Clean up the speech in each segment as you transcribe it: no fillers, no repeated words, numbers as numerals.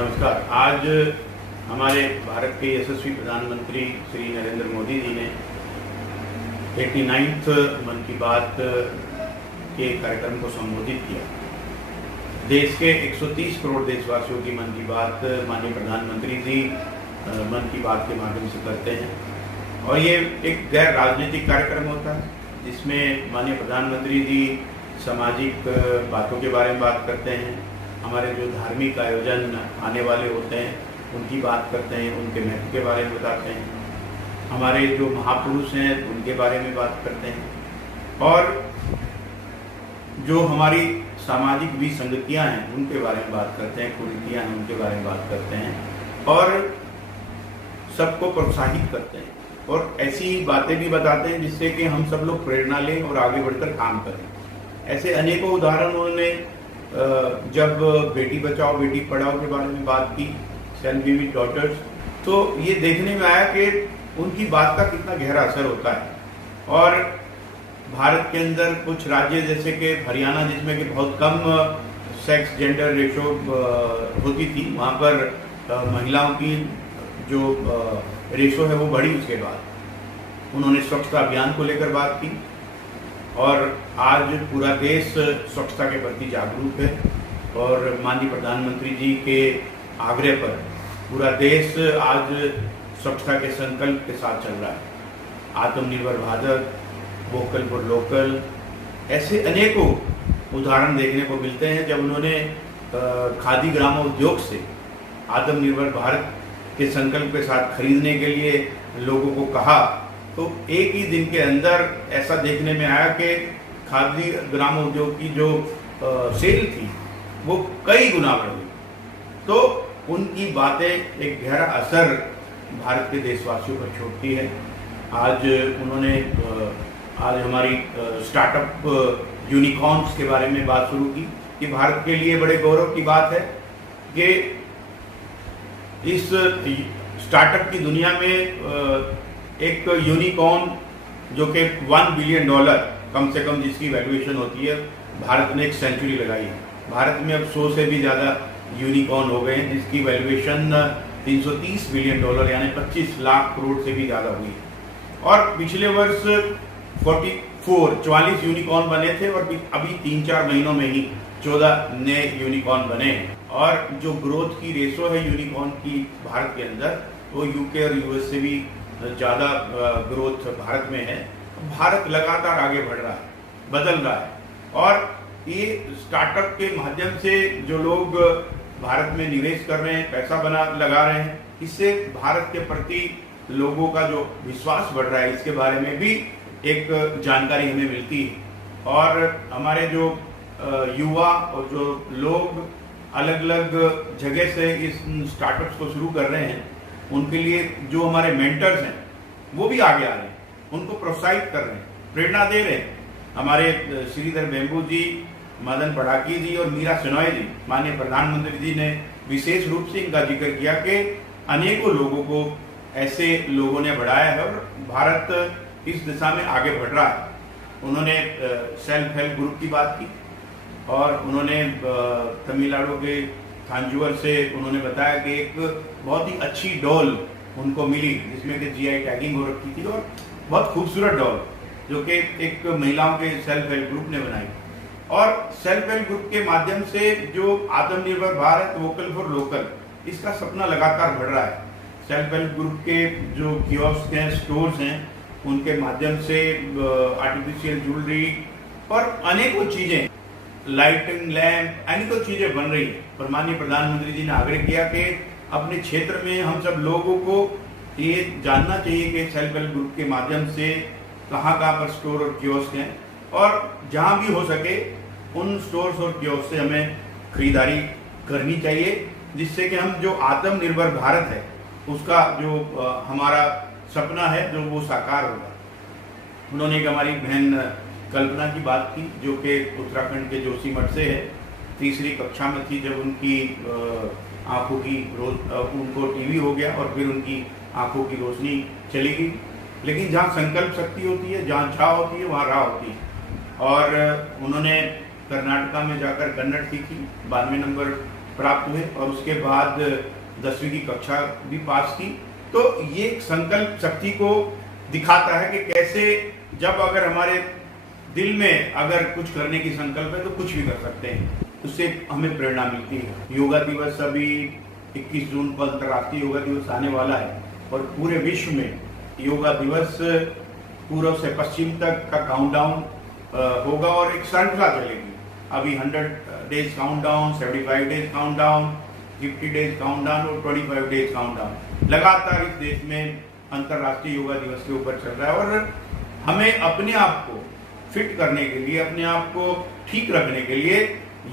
नमस्कार। आज हमारे भारत के यशस्वी प्रधानमंत्री श्री नरेंद्र मोदी जी ने 89th मन की बात के कार्यक्रम को संबोधित किया। देश के 130 करोड़ देशवासियों की मन की बात माननीय प्रधानमंत्री जी मन की बात के माध्यम से करते हैं और ये एक गैर राजनीतिक कार्यक्रम होता है जिसमें माननीय प्रधानमंत्री जी सामाजिक बातों के बारे में बात करते हैं, हमारे जो धार्मिक आयोजन आने वाले होते हैं उनकी बात करते हैं, उनके महत्व के बारे में बताते हैं, हमारे जो महापुरुष हैं उनके बारे में बात करते हैं और जो हमारी सामाजिक विसंगतियां हैं उनके बारे में बात करते हैं, कुरीतियां हैं उनके बारे में बात करते हैं और सबको प्रोत्साहित करते हैं और ऐसी बातें भी बताते हैं जिससे कि हम सब लोग प्रेरणा लें और आगे बढ़कर काम करें। ऐसे अनेकों उदाहरण उन्होंने जब बेटी बचाओ बेटी पढ़ाओ के बारे में बात की, सेल्फ विद डॉटर्स, तो ये देखने में आया कि उनकी बात का कितना गहरा असर होता है। और भारत के अंदर कुछ राज्य जैसे कि हरियाणा जिसमें कि बहुत कम सेक्स जेंडर रेशो होती थी, वहाँ पर महिलाओं की जो रेशो है वो बढ़ी। उसके बाद उन्होंने स्वच्छता अभियान को लेकर बात की और आज पूरा देश स्वच्छता के प्रति जागरूक है और माननीय प्रधानमंत्री जी के आग्रह पर पूरा देश आज स्वच्छता के संकल्प के साथ चल रहा है। आत्मनिर्भर भारत, वोकल फॉर लोकल, ऐसे अनेकों उदाहरण देखने को मिलते हैं। जब उन्होंने खादी ग्रामोद्योग से आत्मनिर्भर भारत के संकल्प के साथ खरीदने के लिए लोगों को कहा तो एक ही दिन के अंदर ऐसा देखने में आया कि खादी ग्रामोद्योग की जो सेल थी वो कई गुना बढ़ गई। तो उनकी बातें एक गहरा असर भारत के देशवासियों पर छोड़ती है। आज उन्होंने आज हमारी स्टार्टअप यूनिकॉर्न्स के बारे में बात शुरू की कि भारत के लिए बड़े गौरव की बात है कि इस स्टार्टअप की दुनिया में एक यूनिकॉर्न जो कि $1 बिलियन कम से कम जिसकी वैल्यूएशन होती है, भारत ने एक सेंचुरी लगाई है। भारत में अब 100 से भी ज़्यादा यूनिकॉर्न हो गए हैं जिसकी वैल्यूएशन $330 बिलियन यानी 25 लाख करोड़ से भी ज़्यादा हुई है। और पिछले वर्ष 44 यूनिकॉर्न बने थे और अभी 3-4 महीनों में ही 14 नए यूनिकॉर्न बने हैं। और जो ग्रोथ की रेशो है यूनिकॉर्न की भारत के अंदर, वो यूके और यूएस से भी ज़्यादा ग्रोथ भारत में है। भारत लगातार आगे बढ़ रहा है, बदल रहा है और ये स्टार्टअप के माध्यम से जो लोग भारत में निवेश कर रहे हैं, पैसा लगा रहे हैं, इससे भारत के प्रति लोगों का जो विश्वास बढ़ रहा है, इसके बारे में भी एक जानकारी हमें मिलती है। और हमारे जो युवा और जो लोग अलग अलग जगह से इस स्टार्टअप्स को शुरू कर रहे हैं, उनके लिए जो हमारे मेंटर्स हैं वो भी आगे आ रहे हैं, उनको प्रोत्साहित कर रहे हैं, प्रेरणा दे रहे हैं। हमारे श्रीधर बेम्बू जी, मदन पढ़ाकी जी और मीरा शेनॉय जी, माननीय प्रधानमंत्री जी ने विशेष रूप से इनका जिक्र किया कि अनेकों लोगों को ऐसे लोगों ने बढ़ाया है और भारत इस दिशा में आगे बढ़ रहा है। उन्होंने सेल्फ हेल्प ग्रुप की बात की और उन्होंने तमिलनाडु के थांजुवर से उन्होंने बताया कि एक बहुत ही अच्छी डॉल उनको मिली जिसमें कि GI टैगिंग हो रखी थी और बहुत खूबसूरत डॉल जो कि एक महिलाओं के सेल्फ हेल्प ग्रुप ने बनाई। और सेल्फ हेल्प ग्रुप के माध्यम से जो आत्मनिर्भर भारत, वोकल फॉर लोकल, इसका सपना लगातार बढ़ रहा है। सेल्फ हेल्प ग्रुप के जो कियोस्क हैं, स्टोर्स हैं, उनके माध्यम से आर्टिफिशियल ज्वेलरी और अनेकों चीजें, लाइटिंग लैंप, अनेकों चीजें बन रही है। और माननीय प्रधानमंत्री जी ने आग्रह किया कि अपने क्षेत्र में हम सब लोगों को ये जानना चाहिए कि सेल्फ हेल्प ग्रुप के माध्यम से कहाँ पर स्टोर और कियोस्क हैं और जहाँ भी हो सके उन स्टोर्स और कियोस्क से हमें खरीदारी करनी चाहिए, जिससे कि हम जो आत्मनिर्भर भारत है उसका जो हमारा सपना है जो वो साकार होगा। उन्होंने एक हमारी बहन कल्पना की बात की जो कि उत्तराखंड के जोशीमठ से है, 3री कक्षा में थी जब उनकी आंखों की उनको टीवी हो गया और फिर उनकी आंखों की रोशनी चली गई। लेकिन जहाँ संकल्प शक्ति होती है, जहाँ छा होती है, वहाँ राह होती है। और उन्होंने कर्नाटका में जाकर कन्नड़ सीखी, 92 नंबर प्राप्त हुए और उसके बाद 10वीं की कक्षा भी पास की। तो ये संकल्प शक्ति को दिखाता है कि कैसे जब अगर हमारे दिल में अगर कुछ करने की संकल्प है तो कुछ भी कर सकते हैं, उससे हमें प्रेरणा मिलती है। योगा दिवस अभी 21 जून को अंतर्राष्ट्रीय योगा दिवस आने वाला है और पूरे विश्व में योगा दिवस पूर्व से पश्चिम तक का काउंटडाउन होगा और एक श्रृंखला चलेगी। अभी 100 days countdown, 75 days countdown, 50 days countdown और 25 डेज काउंटडाउन लगातार इस देश में अंतर्राष्ट्रीय योगा दिवस के ऊपर चल रहा है। और हमें अपने आप को फिट करने के लिए, अपने आप को ठीक रखने के लिए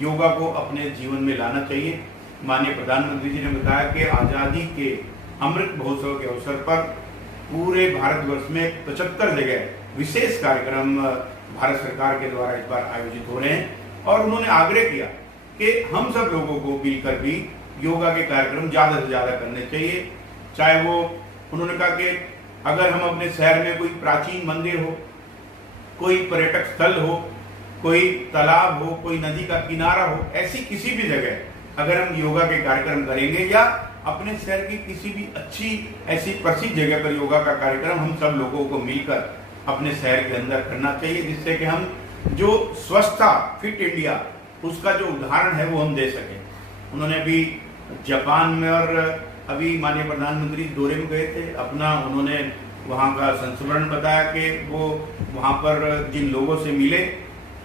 योगा को अपने जीवन में लाना चाहिए। माननीय प्रधानमंत्री जी ने बताया कि आज़ादी के अमृत महोत्सव के अवसर पर पूरे भारतवर्ष में 75 जगह विशेष कार्यक्रम भारत सरकार के द्वारा इस बार आयोजित हो रहे हैं। और उन्होंने आग्रह किया कि हम सब लोगों को मिलकर भी योगा के कार्यक्रम ज़्यादा से ज़्यादा करने चाहिए। चाहे वो, उन्होंने कहा कि अगर हम अपने शहर में कोई प्राचीन मंदिर हो, कोई पर्यटक स्थल हो, कोई तालाब हो, कोई नदी का किनारा हो, ऐसी किसी भी जगह अगर हम योगा के कार्यक्रम करेंगे या अपने शहर की किसी भी अच्छी ऐसी प्रसिद्ध जगह पर योगा का कार्यक्रम हम सब लोगों को मिलकर अपने शहर के अंदर करना चाहिए, जिससे कि हम जो स्वस्थता, फिट इंडिया, उसका जो उदाहरण है वो हम दे सकें। उन्होंने अभी जापान में और अभी माननीय प्रधानमंत्री दौरे में गए थे, अपना उन्होंने वहाँ का संस्मरण बताया कि वो वहाँ पर जिन लोगों से मिले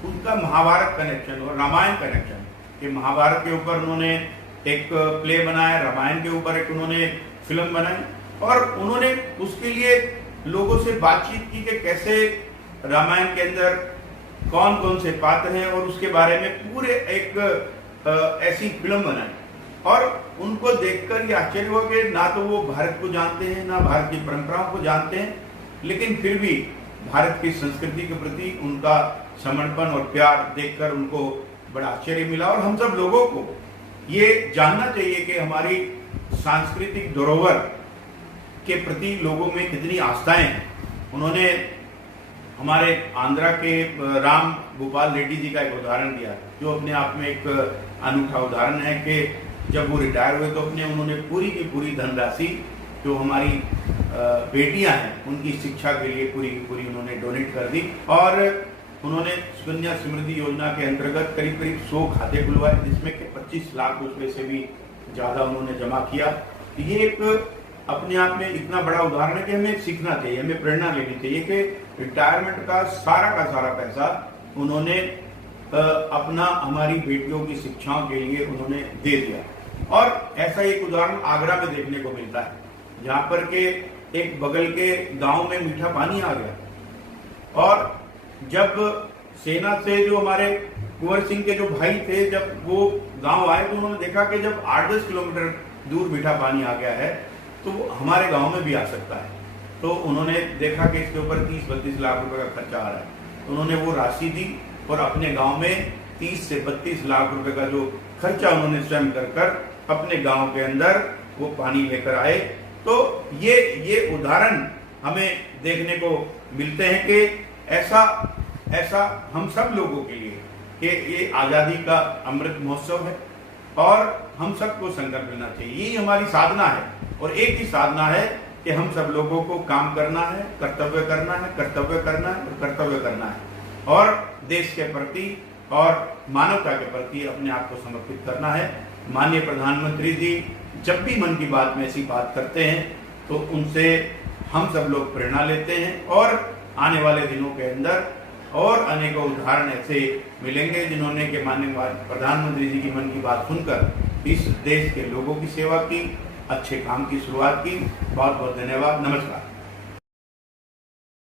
उनका महाभारत कनेक्शन और रामायण कनेक्शन, कि महाभारत के ऊपर उन्होंने एक प्ले बनाया, रामायण के ऊपर एक उन्होंने फिल्म बनाई और उन्होंने उसके लिए लोगों से बातचीत की कि कैसे रामायण के अंदर कौन कौन से पात्र हैं और उसके बारे में पूरे एक ऐसी फिल्म बनाई। और उनको देखकर ये आश्चर्य हुआ कि ना तो वो भारत को जानते हैं, ना भारत की परंपराओं को जानते हैं, लेकिन फिर भी भारत की संस्कृति के प्रति उनका समर्पण और प्यार देखकर उनको बड़ा आश्चर्य मिला। और हम सब लोगों को ये जानना चाहिए कि हमारी सांस्कृतिक धरोहर के प्रति लोगों में कितनी आस्थाएं हैं। उन्होंने हमारे आंध्रा के राम गोपाल रेड्डी जी का एक उदाहरण दिया, जो अपने आप में एक अनूठा उदाहरण है कि जब वो रिटायर हुए तो उन्होंने पूरी की पूरी धनराशि जो हमारी बेटियां हैं उनकी शिक्षा के लिए पूरी की पूरी उन्होंने डोनेट कर दी। और उन्होंने सुकन्या समृद्धि योजना के अंतर्गत करीब करीब 100 खाते खुलवाए, जिसमें कि 25 लाख रुपए से भी ज़्यादा उन्होंने जमा किया। ये एक अपने आप में इतना बड़ा उदाहरण है कि हमें सीखना चाहिए, हमें प्रेरणा लेनी चाहिए कि रिटायरमेंट का सारा पैसा उन्होंने अपना हमारी बेटियों की शिक्षाओं के लिए उन्होंने दे दिया। और ऐसा एक उदाहरण आगरा में देखने को मिलता है, जहाँ पर के एक बगल के गांव में मीठा पानी आ गया और जब सेना से जो हमारे कुंवर सिंह के जो भाई थे, जब वो गांव आए तो उन्होंने देखा कि जब 8-10 किलोमीटर दूर मीठा पानी आ गया है तो वो हमारे गांव में भी आ सकता है। तो उन्होंने देखा कि इसके ऊपर 30-32 लाख रुपए का खर्चा आ रहा है, तो उन्होंने वो राशि दी और अपने गांव में 30 से 32 लाख रुपए का जो खर्चा उन्होंने स्वयं कर अपने गांव के अंदर वो पानी लेकर आए। तो ये उदाहरण हमें देखने को मिलते हैं कि ऐसा हम सब लोगों के लिए कि ये आज़ादी का अमृत महोत्सव है और हम सबको संकल्प लेना चाहिए। यही हमारी साधना है और एक ही साधना है कि हम सब लोगों को काम करना है, कर्तव्य करना है, कर्तव्य करना है और कर्तव्य करना है और देश के प्रति और मानवता के प्रति अपने आप को समर्पित करना है। माननीय प्रधानमंत्री जी जब भी मन की बात में ऐसी बात करते हैं तो उनसे हम सब लोग प्रेरणा लेते हैं और आने वाले दिनों के अंदर और अनेकों उदाहरण ऐसे मिलेंगे जिन्होंने के माननीय प्रधानमंत्री जी की मन की बात सुनकर इस देश के लोगों की सेवा की, अच्छे काम की शुरुआत की। बहुत बहुत धन्यवाद। नमस्कार।